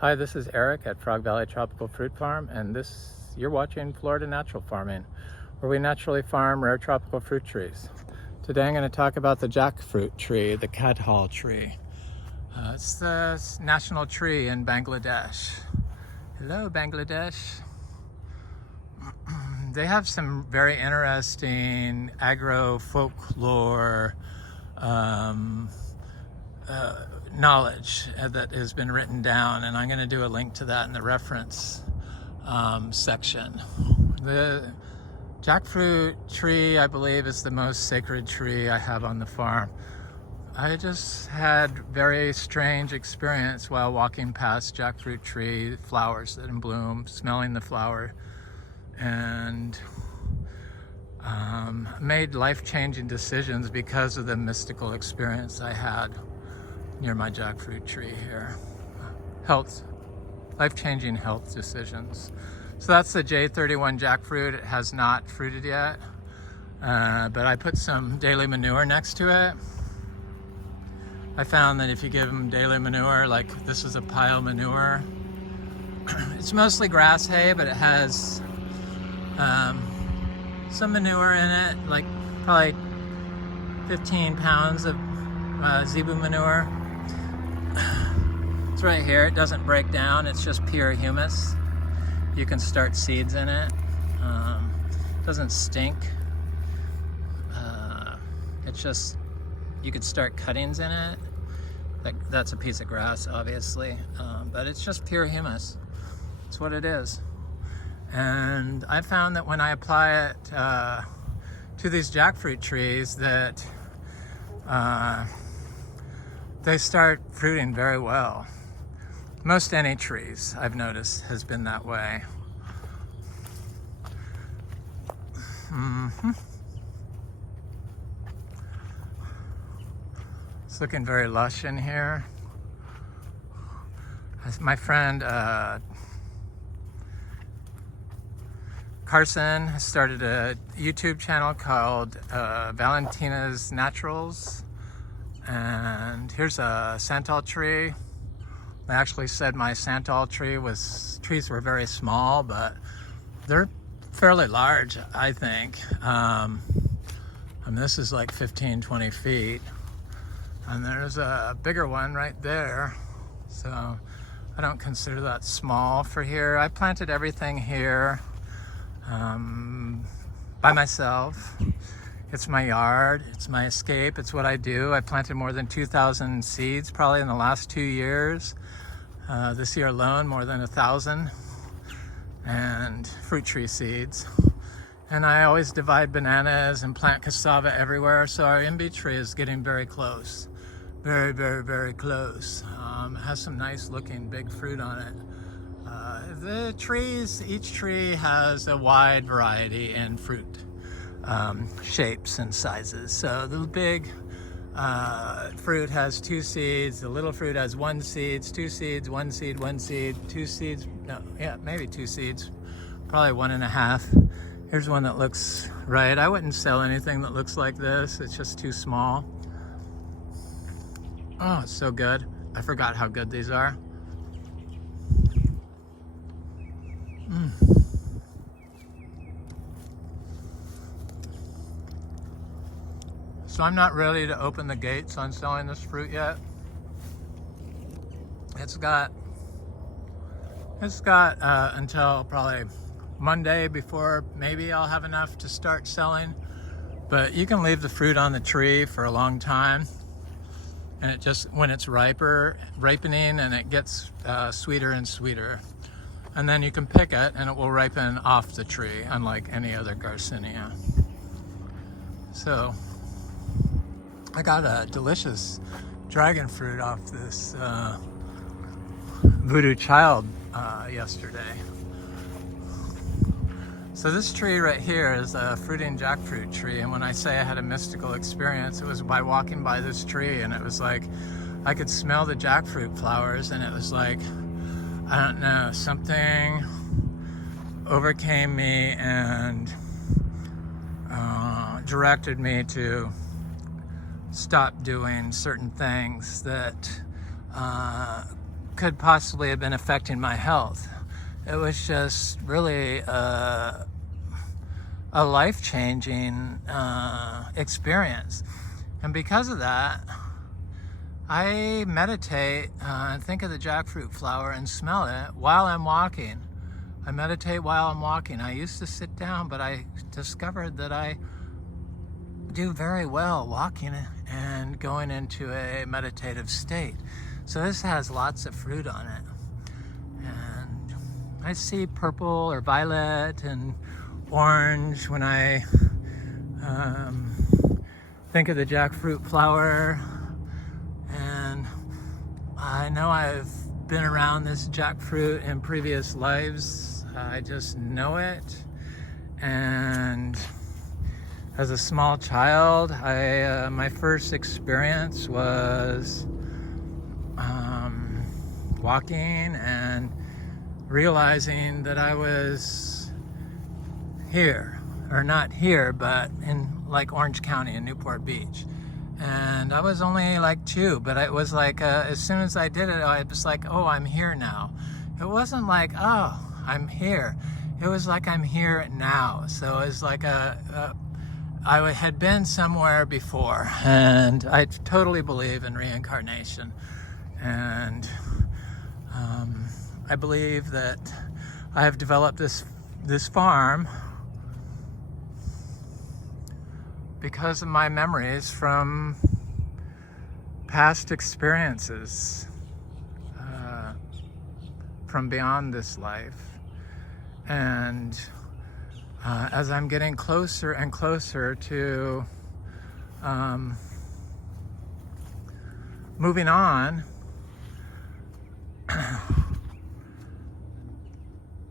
Hi, this is Eric at Frog Valley Tropical Fruit Farm, and you're watching Florida Natural Farming, where we naturally farm rare tropical fruit trees. Today I'm going to talk about the jackfruit tree, the cacao tree. It's the national tree in Bangladesh. Hello, Bangladesh. They have some very interesting agro-folklore knowledge that has been written down, and I'm going to do a link to that in the reference section. The jackfruit tree, I believe, is the most sacred tree I have on the farm. I just had very strange experience while walking past jackfruit tree, flowers that in bloom, smelling the flower, and made life-changing decisions because of the mystical experience I had near my jackfruit tree here. Life-changing health decisions. So that's the J31 jackfruit. It has not fruited yet, but I put some daily manure next to it. I found that if you give them daily manure, like this is a pile manure, it's mostly grass hay, but it has some manure in it, like probably 15 pounds of zebu manure. It's right here. It doesn't break down. It's just pure humus. You can start seeds in it. It doesn't stink. It's just, you could start cuttings in it. That's a piece of grass, obviously, but it's just pure humus. It's what it is. And I found that when I apply it to these jackfruit trees, that they start fruiting very well. Most any trees, I've noticed, has been that way. It's looking very lush in here. My friend Carson has started a YouTube channel called Valentina's Naturals. And here's a santal tree. They actually said my santal trees were very small, but they're fairly large, I think. And this is like 15, 20 feet. And there's a bigger one right there. So I don't consider that small for here. I planted everything here by myself. It's my yard, it's my escape, it's what I do. I planted more than 2,000 seeds probably in the last 2 years. This year alone, more than 1,000, and fruit tree seeds. And I always divide bananas and plant cassava everywhere, so our Imbe tree is getting very close. Very, very, very close. It has some nice looking big fruit on it. The trees, each tree has a wide variety in fruit shapes and sizes. So the big fruit has 2 seeds, the little fruit has 1 seed, 2 seeds, 1 seed, 1 seed, 2 seeds, maybe 2 seeds, probably 1.5. Here's one that looks right. I wouldn't sell anything that looks like this. It's just too small. Oh, it's so good. I forgot how good these are. So I'm not ready to open the gates on selling this fruit yet. It's got until probably Monday before maybe I'll have enough to start selling. But you can leave the fruit on the tree for a long time, and it just, when it's ripening, and it gets sweeter and sweeter. And then you can pick it and it will ripen off the tree, unlike any other Garcinia. So I got a delicious dragon fruit off this voodoo child yesterday. So this tree right here is a fruiting jackfruit tree, and when I say I had a mystical experience, it was by walking by this tree, and it was like I could smell the jackfruit flowers, and it was like, I don't know, something overcame me and directed me to stop doing certain things that could possibly have been affecting my health. It was just really a life-changing experience. And because of that, I meditate and think of the jackfruit flower and smell it while I'm walking. I meditate while I'm walking. I used to sit down, but I discovered that I do very well walking and going into a meditative state. So this has lots of fruit on it. And I see purple or violet and orange when I think of the jackfruit flower. And I know I've been around this jackfruit in previous lives. I just know it. And as a small child, my first experience was walking and realizing that I was here, or not here, but in like Orange County in Newport Beach. And I was only like 2, but it was like, as soon as I did it, I was like, oh, I'm here now. It wasn't like, oh, I'm here. It was like, I'm here now. So it was like I had been somewhere before, and I totally believe in reincarnation. And I believe that I have developed this farm because of my memories from past experiences from beyond this life. And as I'm getting closer and closer to moving on,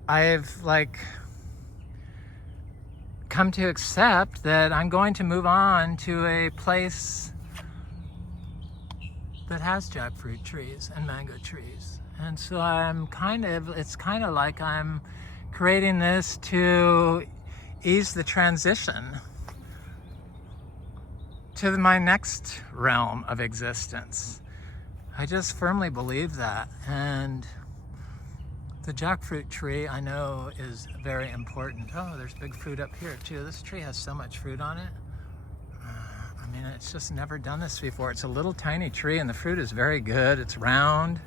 I've come to accept that I'm going to move on to a place that has jackfruit trees and mango trees. And so it's kind of like I'm creating this to ease the transition to my next realm of existence. I just firmly believe that. And the jackfruit tree, I know, is very important. Oh, there's big fruit up here too. This tree has so much fruit on it. I mean, it's just never done this before. It's a little tiny tree and the fruit is very good. It's round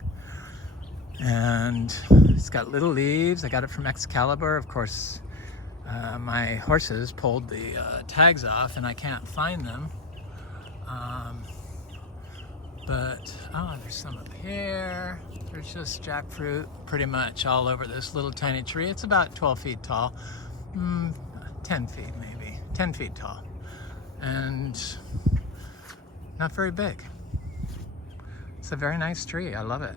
and it's got little leaves. I got it from Excalibur. Of course, my horses pulled the tags off and I can't find them. But, oh, there's some up here. There's just jackfruit pretty much all over this little tiny tree. It's about 12 feet tall, 10 feet maybe, 10 feet tall, and not very big. It's a very nice tree. I love it.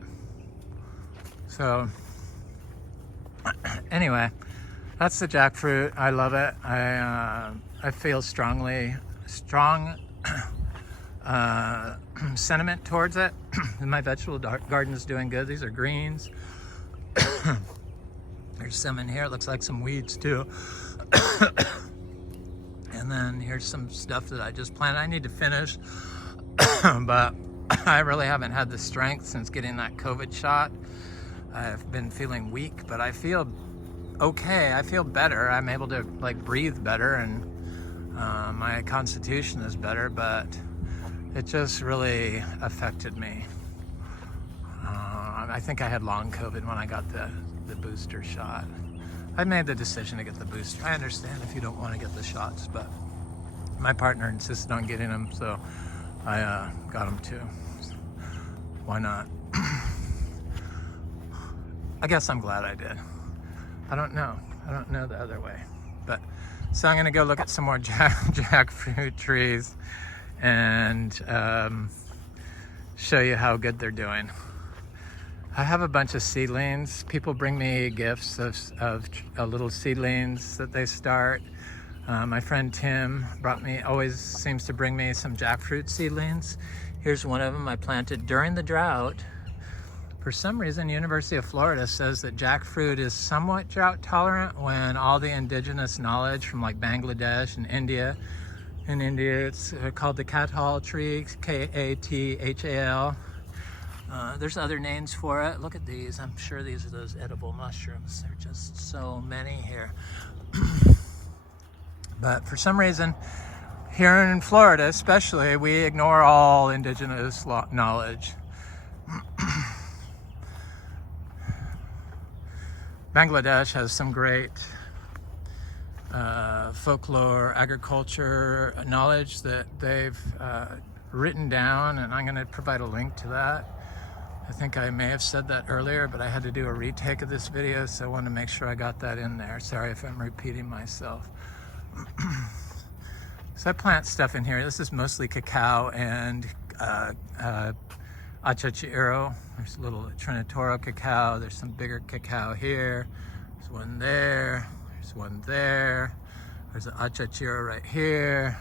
So anyway, that's the jackfruit. I love it. I feel strong sentiment towards it. And my vegetable garden is doing good. These are greens. There's some in here. It looks like some weeds too. And then here's some stuff that I just planted. I need to finish, but I really haven't had the strength since getting that COVID shot. I've been feeling weak, but I feel okay. I feel better. I'm able to breathe better, and my constitution is better, but it just really affected me. I think I had long COVID when I got the booster shot. I made the decision to get the booster. I understand if you don't want to get the shots, but my partner insisted on getting them, so I got them too. Why not? I guess I'm glad I did. I don't know the other way. But so I'm gonna go look at some more jackfruit trees and show you how good they're doing. I have a bunch of seedlings. People bring me gifts of little seedlings that they start. My friend Tim always seems to bring me some jackfruit seedlings. Here's one of them I planted during the drought. For some reason, University of Florida says that jackfruit is somewhat drought tolerant when all the indigenous knowledge from Bangladesh and India. In India, it's called the Kathal tree, Kathal. There's other names for it. Look at these. I'm sure these are those edible mushrooms. There are just so many here. But for some reason, here in Florida especially, we ignore all indigenous knowledge. Bangladesh has some great folklore, agriculture knowledge that they've written down, and I'm going to provide a link to that. I think I may have said that earlier, but I had to do a retake of this video, so I wanted to make sure I got that in there. Sorry if I'm repeating myself. So I plant stuff in here. This is mostly cacao and achachiro. There's a little Trinitoro cacao. There's some bigger cacao here. There's one there. There's one there. There's an achachiro right here.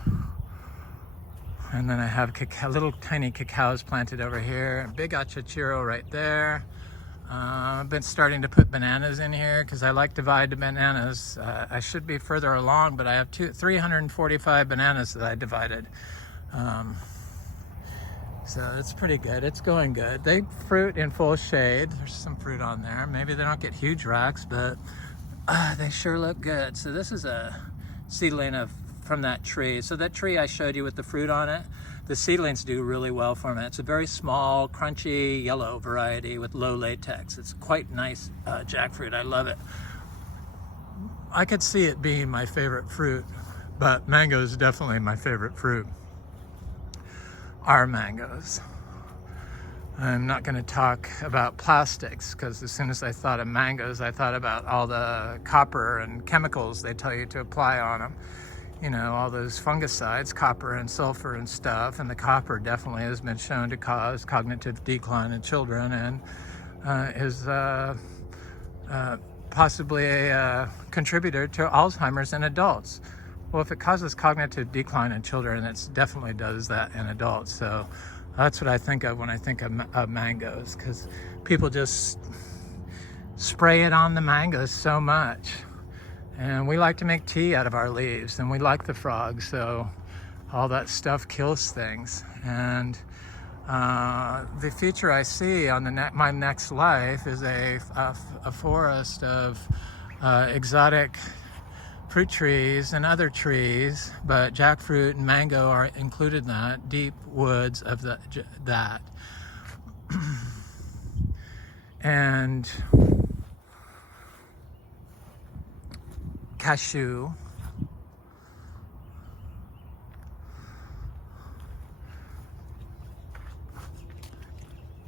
And then I have cacao, little tiny cacaos planted over here. Big achachiro right there. I've been starting to put bananas in here because I like to divide the bananas. I should be further along, but I have 345 bananas that I divided. So it's pretty good. It's going good. They fruit in full shade. There's some fruit on there. Maybe they don't get huge racks, but they sure look good. So this is a seedling from that tree. So that tree I showed you with the fruit on it, the seedlings do really well for me. It's a very small, crunchy, yellow variety with low latex. It's quite nice jackfruit. I love it. I could see it being my favorite fruit, but mango is definitely my favorite fruit. Our mangoes. I'm not going to talk about plastics because as soon as I thought of mangoes, I thought about all the copper and chemicals they tell you to apply on them. You know, all those fungicides, copper and sulfur and stuff, and the copper definitely has been shown to cause cognitive decline in children and is possibly a contributor to Alzheimer's in adults. Well, if it causes cognitive decline in children, it definitely does that in adults. So that's what I think of when I think of mangoes, because people just spray it on the mangoes so much. And we like to make tea out of our leaves, and we like the frogs, so all that stuff kills things. And the future I see on my next life is a forest of exotic fruit trees and other trees, but jackfruit and mango are included in that, deep woods of that. And cashew,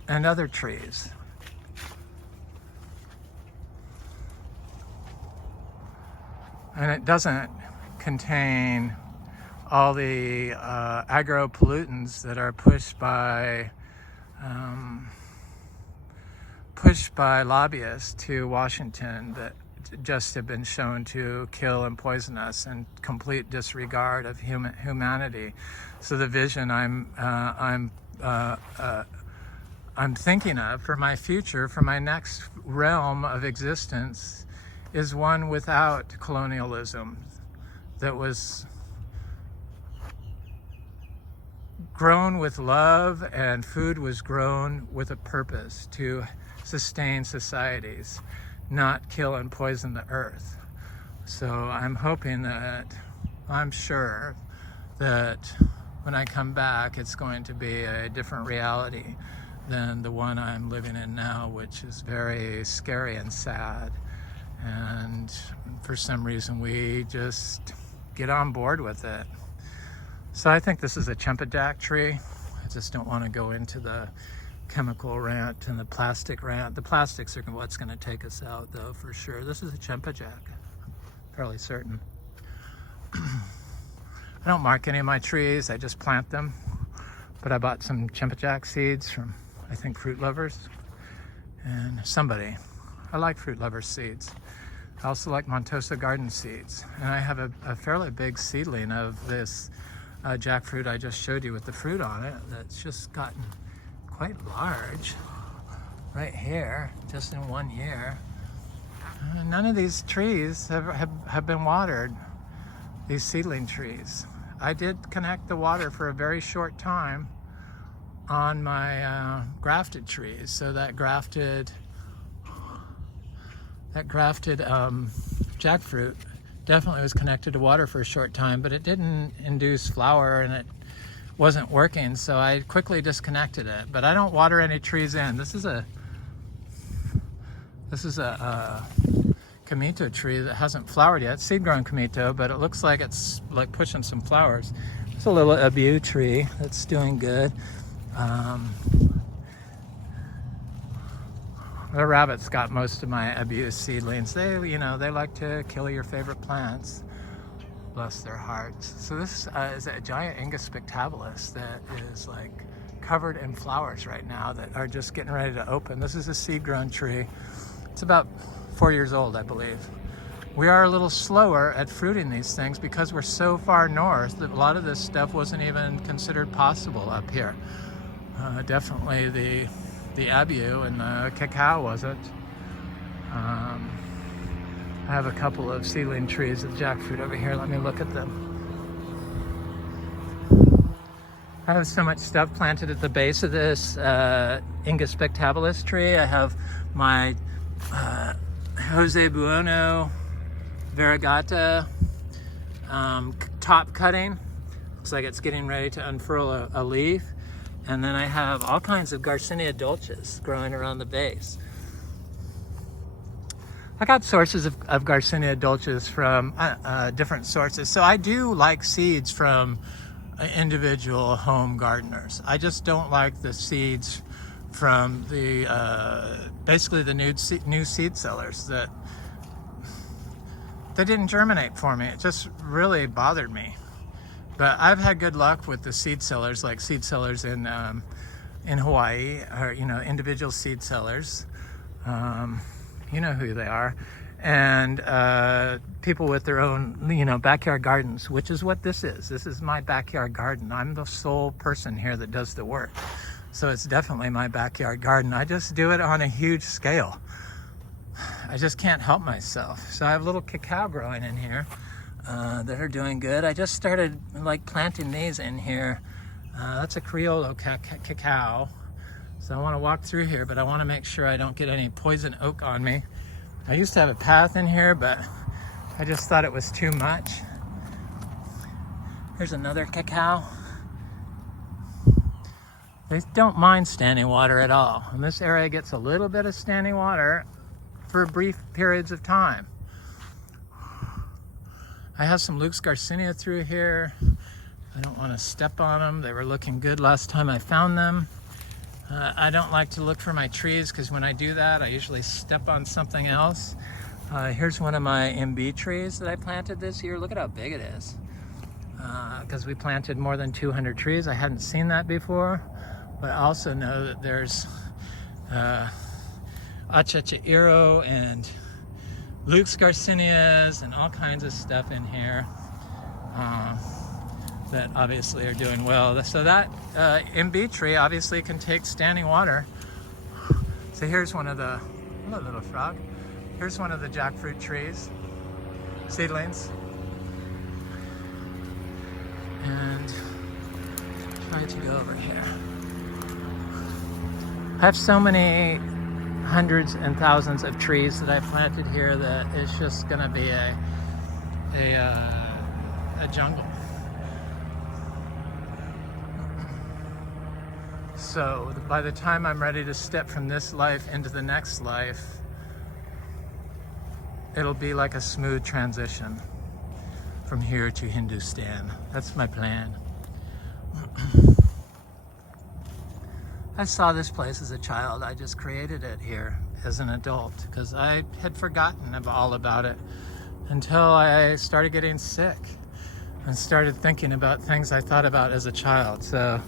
and other trees. And it doesn't contain all the agro-pollutants that are pushed by lobbyists to Washington that just have been shown to kill and poison us in complete disregard of humanity. So the vision I'm thinking of for my future, for my next realm of existence, is one without colonialism, that was grown with love, and food was grown with a purpose to sustain societies, not kill and poison the earth. So I'm hoping that, I'm sure that when I come back, it's going to be a different reality than the one I'm living in now, which is very scary and sad. And for some reason, we just get on board with it. So I think this is a Chempajack tree. I just don't want to go into the chemical rant and the plastic rant. The plastics are what's going to take us out, though, for sure. This is a Chempajack, I'm fairly certain. I don't mark any of my trees, I just plant them. But I bought some Chempajack seeds from, I think, Fruit Lovers. And somebody, I like Fruit Lovers seeds. I also like Montosa Garden seeds. And I have a fairly big seedling of this jackfruit I just showed you with the fruit on it that's just gotten quite large right here, just in 1 year. None of these trees have been watered, these seedling trees. I did connect the water for a very short time on my grafted trees. So that grafted jackfruit definitely was connected to water for a short time, but it didn't induce flower and it wasn't working, so I quickly disconnected it. But I don't water any trees in. This is a Comito tree that hasn't flowered yet. It's seed-grown Comito, but it looks like it's like pushing some flowers. It's a little Imbe tree that's doing good. The rabbits got most of my Imbe seedlings. They like to kill your favorite plants. Bless their hearts. So this is a giant Inga spectabilis that is like covered in flowers right now that are just getting ready to open. This is a seed-grown tree. It's about 4 years old, I believe. We are a little slower at fruiting these things because we're so far north that a lot of this stuff wasn't even considered possible up here. Definitely the abu and the cacao wasn't. I have a couple of seedling trees of jackfruit over here. Let me look at them. I have so much stuff planted at the base of this Inga spectabilis tree. I have my Jose Buono variegata top cutting. Looks like it's getting ready to unfurl a leaf. And then I have all kinds of Garcinia dulces growing around the base. I got sources of Garcinia dulces from different sources. So I do like seeds from individual home gardeners. I just don't like the seeds from the basically the new seed sellers that they didn't germinate for me. It just really bothered me. But I've had good luck with the seed sellers, like seed sellers in Hawaii, or individual seed sellers. You know who they are, and people with their own backyard gardens, which is what this is. This is my backyard garden. I'm the sole person here that does the work, so it's definitely my backyard garden. I just do it on a huge scale. I just can't help myself. So I have little cacao growing in here that are doing good. I just started planting these in here. That's a Criollo cacao. So I want to walk through here, but I want to make sure I don't get any poison oak on me. I used to have a path in here, but I just thought it was too much. Here's another cacao. They don't mind standing water at all. And this area gets a little bit of standing water for brief periods of time. I have some Luke's Garcinia through here. I don't want to step on them. They were looking good last time I found them. I don't like to look for my trees because when I do that, I usually step on something else. Here's one of my Imbe trees that I planted this year. Look at how big it is. Because we planted more than 200 trees. I hadn't seen that before. But I also know that there's Achachairo and Luke's Garcinias and all kinds of stuff in here that obviously are doing well. So that Imbe tree obviously can take standing water. So here's one of the, hello little frog. Here's one of the jackfruit trees, seedlings. And try to go over here. I have so many hundreds and thousands of trees that I planted here that it's just gonna be a jungle. So by the time I'm ready to step from this life into the next life, it'll be like a smooth transition from here to Hindustan. That's my plan. I saw this place as a child. I just created it here as an adult because I had forgotten all about it until I started getting sick and started thinking about things I thought about as a child. So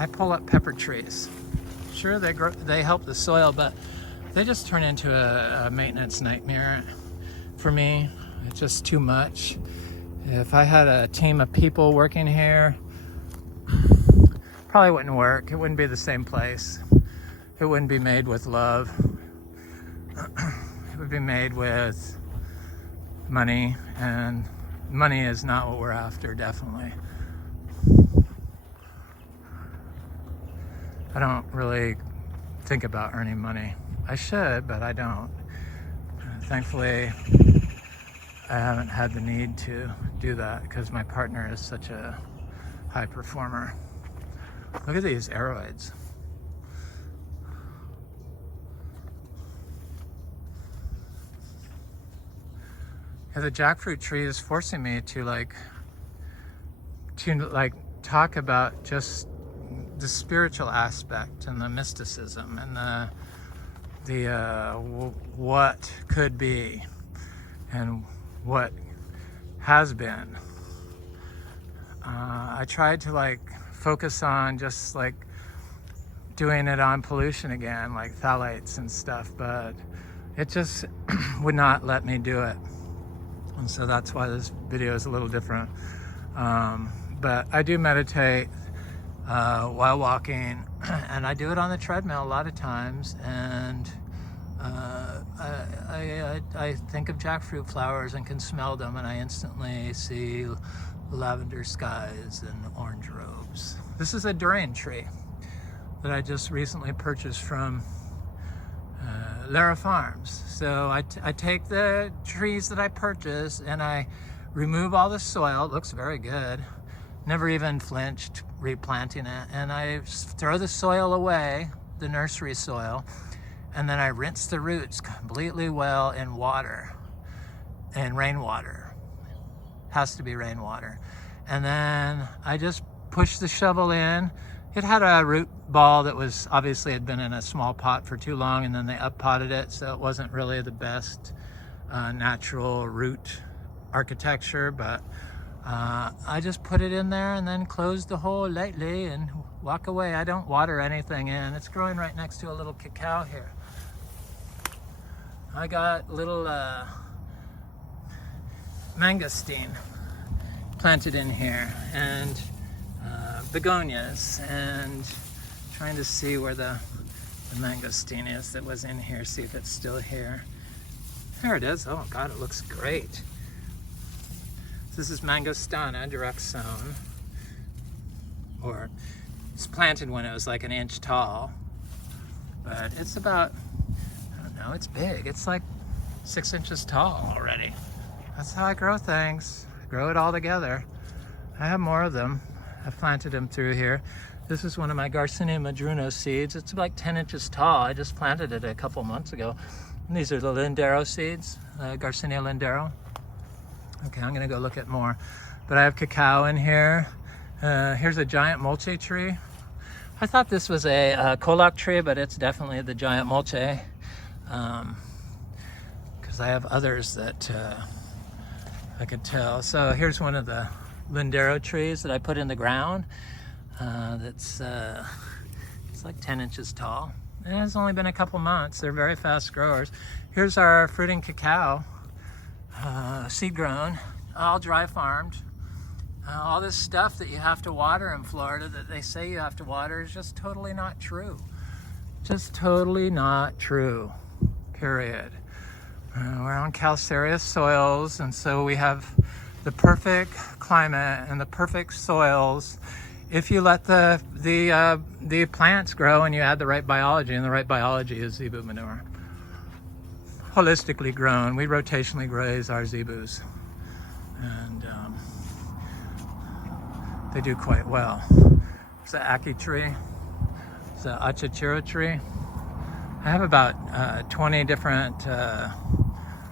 I pull up pepper trees. Sure, they help the soil, but they just turn into a maintenance nightmare for me. It's just too much. If I had a team of people working here, probably wouldn't work. It wouldn't be the same place. It wouldn't be made with love. It would be made with money, and money is not what we're after, definitely. I don't really think about earning money. I should, but I don't. Thankfully, I haven't had the need to do that because my partner is such a high performer. Look at these aroids. Yeah, the jackfruit tree is forcing me to talk about just the spiritual aspect and the mysticism and the what could be and what has been. I tried to focus on just doing it on pollution again, like phthalates and stuff, but it just would not let me do it. And so that's why this video is a little different. But I do meditate while walking, and I do it on the treadmill a lot of times, and I think of jackfruit flowers and can smell them, and I instantly see lavender skies and orange robes. This is a Durian tree that I just recently purchased from Lara Farms. So I take the trees that I purchase and I remove all the soil. It looks very good. Never even flinched replanting it. And I throw the soil away, the nursery soil, and then I rinse the roots completely well in water, and rainwater. Has to be rainwater. And then I just push the shovel in. It had a root ball that was obviously had been in a small pot for too long, and then they up-potted it, so it wasn't really the best natural root architecture, but I just put it in there and then close the hole lightly and walk away. I don't water anything in. It's growing right next to a little cacao here. I got little mangostine planted in here, and begonias, and trying to see where the mangostine is that was in here, see if it's still here. There it is. Oh God, it looks great. This is mangostana, direct sown, or it's planted when it was like an inch tall, but it's about, I don't know, it's big. It's like 6 inches tall already. That's how I grow things. I grow it all together. I have more of them. I've planted them through here. This is one of my Garcinia madruno seeds. It's like 10 inches tall. I just planted it a couple months ago. And these are the Lindero seeds, Garcinia Lindero. Okay, I'm gonna go look at more. But I have cacao in here. Here's a giant mulche tree. I thought this was a colac tree, but it's definitely the giant mulche. Because I have others that I could tell. So here's one of the Lindero trees that I put in the ground. It's like 10 inches tall. It has only been a couple months. They're very fast growers. Here's our fruiting cacao, seed grown, all dry farmed. All this stuff that you have to water in Florida that they say you have to water is just totally not true. Just totally not true, period. We're on calcareous soils, and so we have the perfect climate and the perfect soils if you let the plants grow and you add the right biology, and the right biology is zebu manure. Holistically grown. We rotationally graze our zebus, and they do quite well. It's an ackee tree. It's an achachiro tree. I have about 20 different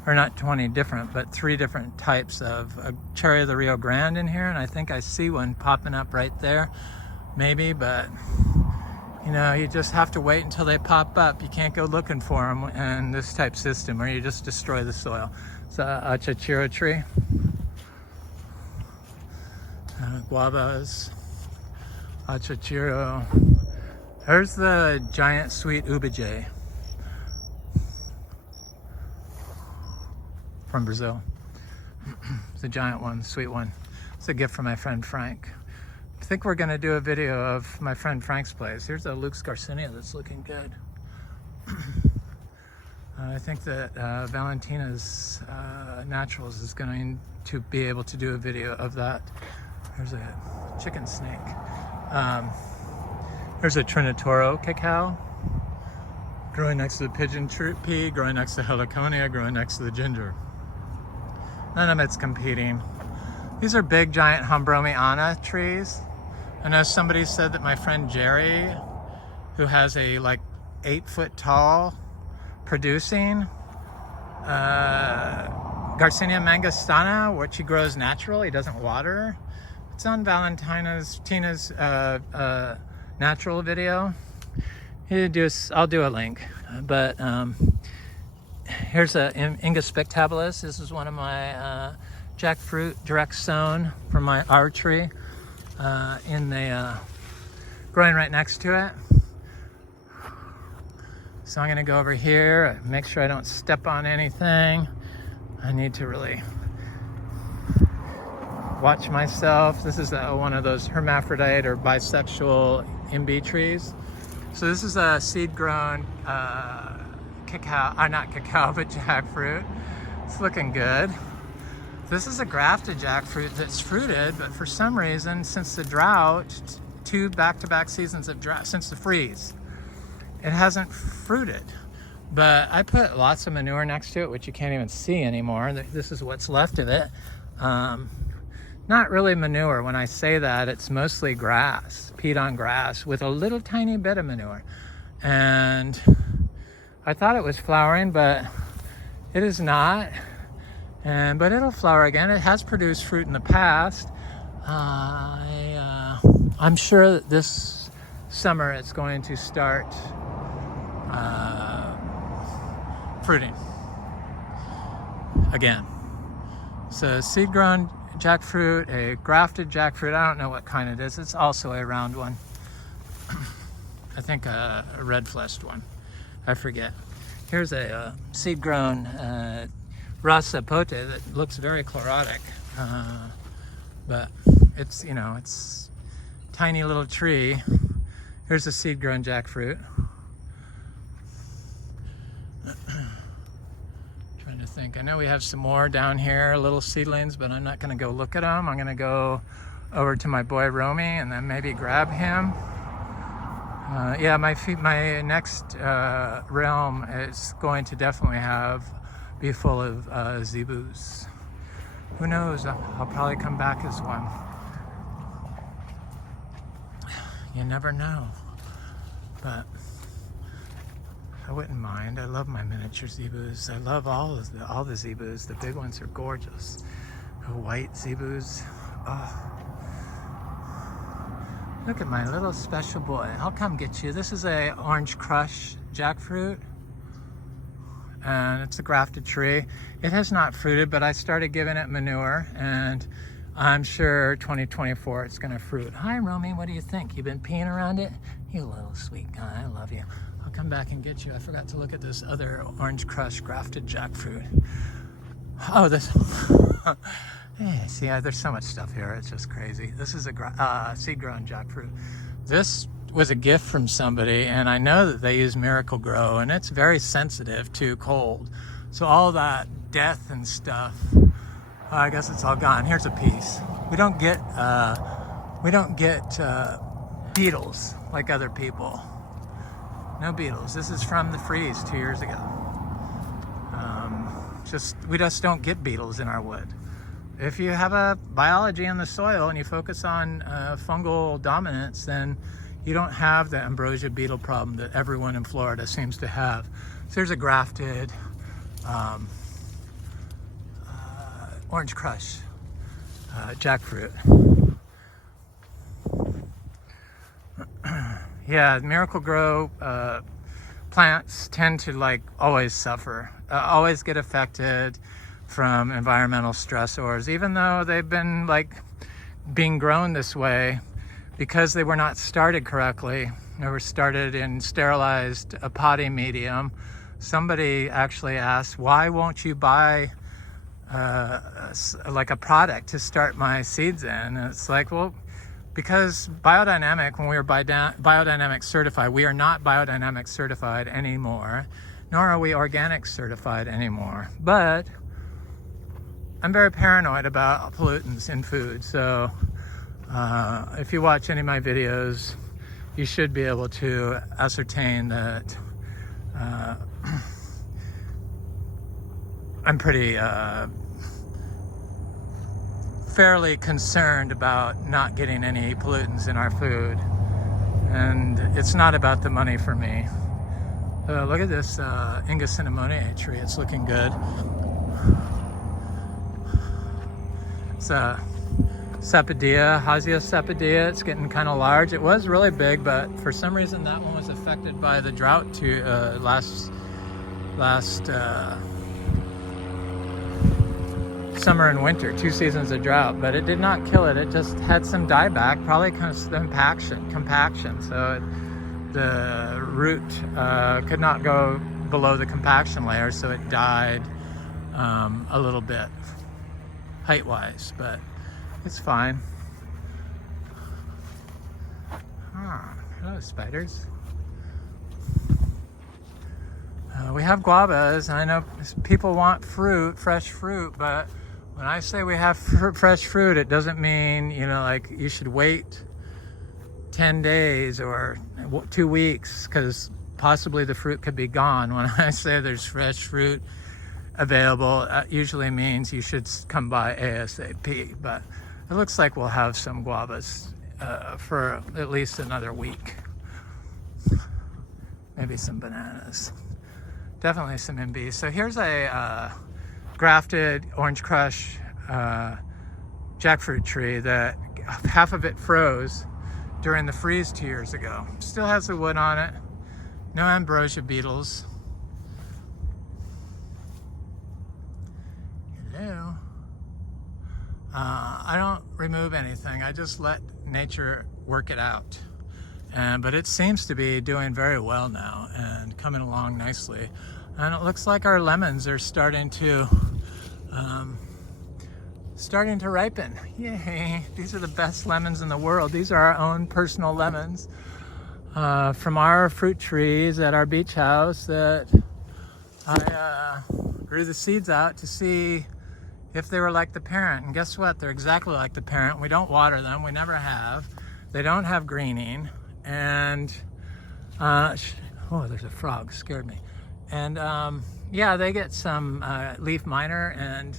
or not 20 different, but 3 different types of cherry of the Rio Grande in here, and I think I see one popping up right there, maybe, but you know, you just have to wait until they pop up. You can't go looking for them in this type system, or you just destroy the soil. It's a achachiro tree. Guavas, achachiro. There's the giant sweet ubijay from Brazil. It's a giant one, sweet one. It's a gift from my friend Frank. I think we're gonna do a video of my friend Frank's place. Here's a Luke's Garcinia that's looking good. I think that Valentina's Naturals is going to be able to do a video of that. There's a chicken snake. There's a Trinitoro cacao growing next to the pigeon pea, growing next to heliconia, growing next to the ginger. None of it's competing. These are big, giant Theobroma trees. I know somebody said that my friend Jerry, who has a like 8-foot tall producing Garcinia mangostana, which he grows natural. He doesn't water. It's on Tina's natural video. I'll do a link. But here's a Imbe spectabilis. This is one of my jackfruit direct sown from our tree in the growing right next to it. So I'm going to go over here, make sure I don't step on anything. I need to really watch myself. This is one of those hermaphrodite or bisexual Imbe trees. So this is a seed-grown cacao, not cacao, but jackfruit. It's looking good. This is a grafted jackfruit that's fruited, but for some reason, since the drought, 2 back-to-back seasons of drought, since the freeze, it hasn't fruited. But I put lots of manure next to it, which you can't even see anymore. This is what's left of it. Not really manure. When I say that, it's mostly grass, peat on grass, with a little tiny bit of manure. And I thought it was flowering, but it is not. But it'll flower again. It has produced fruit in the past. I'm sure that this summer it's going to start fruiting again. So seed-grown jackfruit, a grafted jackfruit. I don't know what kind it is. It's also a round one. I think a red-fleshed one. I forget. Here's a seed-grown rasa pote that looks very chlorotic, but it's, you know, it's tiny little tree. Here's a seed-grown jackfruit. Trying to think. I know we have some more down here, little seedlings, but I'm not going to go look at them. I'm going to go over to my boy Romy and then maybe grab him. Yeah, my next realm is going to definitely be full of zebus. Who knows? I'll probably come back as one. You never know. But I wouldn't mind. I love my miniature zebus. I love all the zebus. The big ones are gorgeous. The white zebus. Oh. Look at my little special boy. I'll come get you. This is a orange crush jackfruit. And it's a grafted tree. It has not fruited, but I started giving it manure, and I'm sure 2024 it's gonna fruit. Hi, Romy, what do you think? You been peeing around it? You little sweet guy, I love you. I'll come back and get you. I forgot to look at this other orange crush grafted jackfruit. Oh, this, yeah, see, there's so much stuff here, it's just crazy. This is a seed-grown jackfruit. This was a gift from somebody, and I know that they use Miracle Grow, and it's very sensitive to cold. So all that death and stuff, I guess it's all gone. Here's a piece. We don't get beetles like other people. No beetles. This is from the freeze 2 years ago. We just don't get beetles in our wood. If you have a biology in the soil and you focus on fungal dominance, then you don't have the ambrosia beetle problem that everyone in Florida seems to have. So there's a grafted orange crush jackfruit. Yeah, Miracle Grow plants tend to like always suffer, always get affected from environmental stressors, even though they've been like being grown this way because they were not started correctly. They were started in sterilized potting medium. Somebody actually asked, why won't you buy like a product to start my seeds in? And it's like, well, because biodynamic, when we were biodynamic certified, we are not biodynamic certified anymore, nor are we organic certified anymore. But I'm very paranoid about pollutants in food. So if you watch any of my videos, you should be able to ascertain that I'm pretty fairly concerned about not getting any pollutants in our food. And it's not about the money for me. Look at this Inga cinnamoniae tree. It's looking good. It's a Cepadilla, Hasia Cepadilla. It's getting kind of large. It was really big, but for some reason that one was affected by the drought to last summer and winter, 2 seasons of drought. But it did not kill it. It just had some dieback, probably kind of compaction. So the root could not go below the compaction layer, so it died a little bit height-wise, but it's fine. Hello, spiders. We have guavas, and I know people want fruit, fresh fruit, but when I say we have fresh fruit, it doesn't mean, you know, like you should wait 10 days or 2 weeks, because possibly the fruit could be gone. When I say there's fresh fruit available, that usually means you should come by ASAP. But it looks like we'll have some guavas for at least another week. Maybe some bananas. Definitely some Imbe. So here's a grafted orange crush jackfruit tree that half of it froze during the freeze 2 years ago. Still has the wood on it. No ambrosia beetles. Hello. I don't remove anything. I just let nature work it out. But it seems to be doing very well now and coming along nicely. And it looks like our lemons are starting to ripen. Yay! These are the best lemons in the world. These are our own personal lemons from our fruit trees at our beach house that I grew the seeds out to see if they were like the parent. And guess what? They're exactly like the parent. We don't water them. We never have. They don't have greening. And oh, there's a frog, scared me. And yeah, they get some leaf minor, and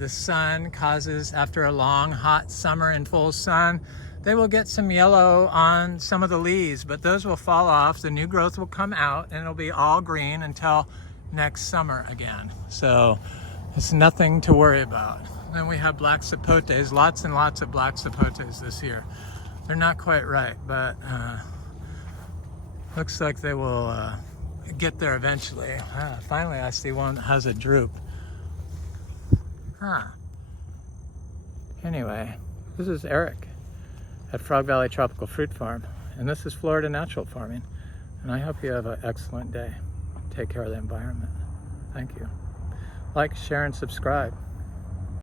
the sun causes, after a long hot summer in full sun, they will get some yellow on some of the leaves, but those will fall off. The new growth will come out and it'll be all green until next summer again. So it's nothing to worry about. Then we have black sapotes, lots and lots of black sapotes this year. They're not quite right, but looks like they will get there eventually. Finally, I see one that has a droop. Anyway, this is Eric at Frog Valley Tropical Fruit Farm, and this is Florida Natural Farming. And I hope you have an excellent day. Take care of the environment. Thank you. Like, share, and subscribe.